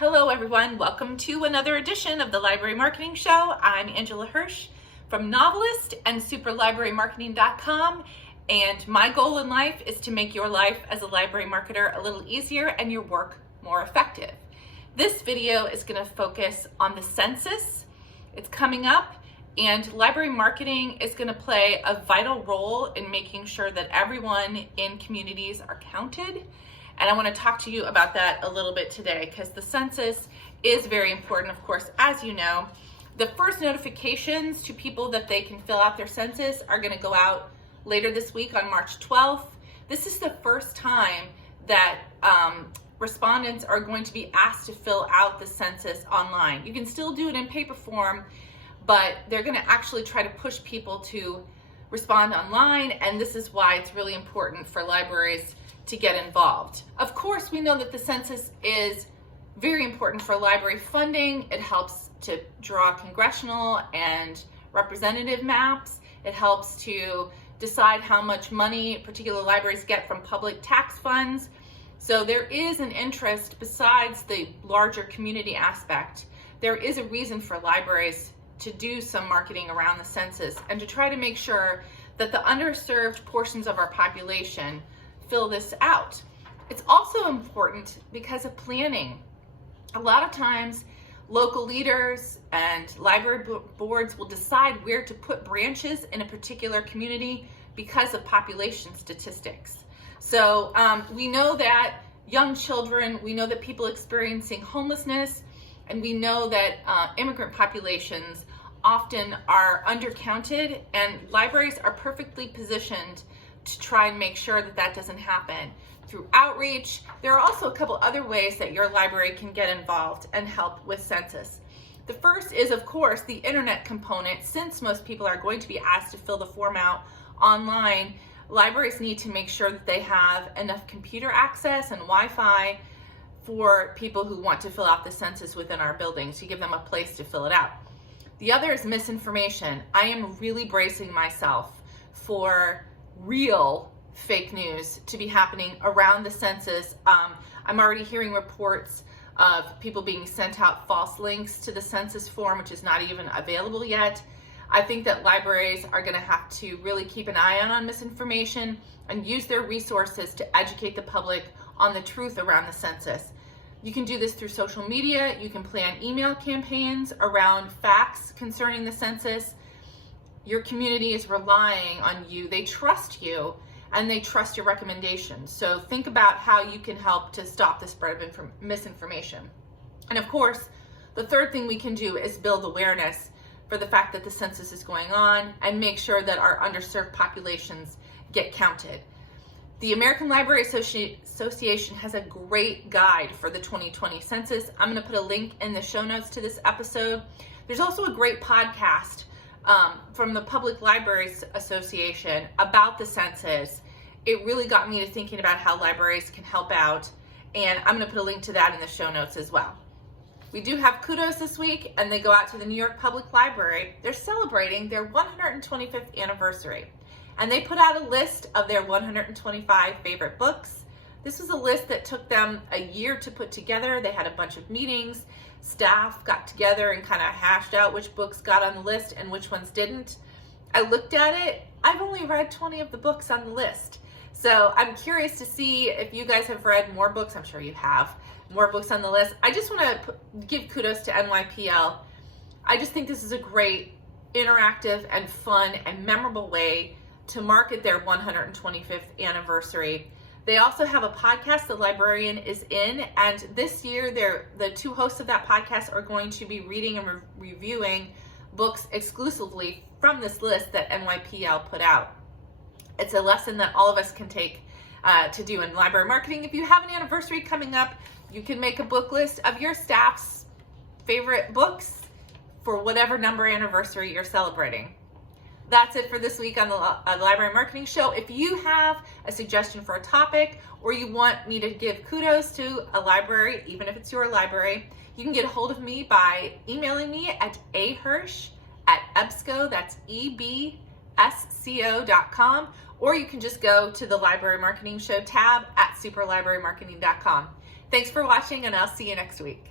Hello everyone, welcome to another edition of the Library Marketing Show. I'm Angela Hursh from Novelist and SuperLibraryMarketing.com, and my goal in life is to make your life as a library marketer a little easier and your work more effective. This video is going to focus on the census. It's coming up, and library marketing is going to play a vital role in making sure that everyone in communities are counted. And I want to talk to you about that a little bit today because the census is very important, of course, as you know. The first notifications to people that they can fill out their census are going to go out later this week on March 12th. This is the first time that respondents are going to be asked to fill out the census online. You can still do it in paper form, but they're going to actually try to push people to respond online, and this is why it's really important for libraries to get involved. Of course, we know that the census is very important for library funding. It helps to draw congressional and representative maps. It helps to decide how much money particular libraries get from public tax funds. So there is an interest besides the larger community aspect. There is a reason for libraries to do some marketing around the census and to try to make sure that the underserved portions of our population fill this out. It's also important because of planning. A lot of times local leaders and library boards will decide where to put branches in a particular community because of population statistics. So we know that young children, we know that people experiencing homelessness, and we know that immigrant populations often are undercounted, and libraries are perfectly positioned to try and make sure that that doesn't happen through outreach. There are also a couple other ways that your library can get involved and help with census. The first is, of course, the internet component. Since most people are going to be asked to fill the form out online, libraries need to make sure that they have enough computer access and Wi-Fi for people who want to fill out the census within our buildings, to give them a place to fill it out. The other is misinformation. I am really bracing myself for real fake news to be happening around the census. I'm already hearing reports of people being sent out false links to the census form, which is not even available yet. I think that libraries are going to have to really keep an eye on misinformation and use their resources to educate the public on the truth around the census. You can do this through social media. You can plan email campaigns around facts concerning the census. Your community is relying on you. They trust you and they trust your recommendations. So think about how you can help to stop the spread of misinformation. And of course, the third thing we can do is build awareness for the fact that the census is going on and make sure that our underserved populations get counted. The American Library Association has a great guide for the 2020 census. I'm going to put a link in the show notes to this episode. There's also a great podcast from the Public Libraries Association about the census. It really got me to thinking about how libraries can help out, and I'm going to put a link to that in the show notes as well. We do have Kudos this week, and they go out to the New York Public Library. They're celebrating their 125th anniversary, and they put out a list of their 125 favorite books. This was a list that took them a year to put together. They had a bunch of meetings. Staff got together and kind of hashed out which books got on the list and which ones didn't. I looked at it. I've only read 20 of the books on the list. So I'm curious to see if you guys have read more books. I'm sure you have more books on the list. I just want to give kudos to NYPL. I just think this is a great, interactive and fun and memorable way to market their 125th anniversary. They also have a podcast The Librarian is In, and this year the two hosts of that podcast are going to be reading and reviewing books exclusively from this list that NYPL put out. It's a lesson that all of us can take to do in library marketing. If you have an anniversary coming up, you can make a book list of your staff's favorite books for whatever number anniversary you're celebrating. That's it for this week on the Library Marketing Show. If you have a suggestion for a topic, or you want me to give kudos to a library, even if it's your library, you can get a hold of me by emailing me at ahirsh@ebsco, that's ebsco.com, or you can just go to the Library Marketing Show tab at superlibrarymarketing.com. Thanks for watching, and I'll see you next week.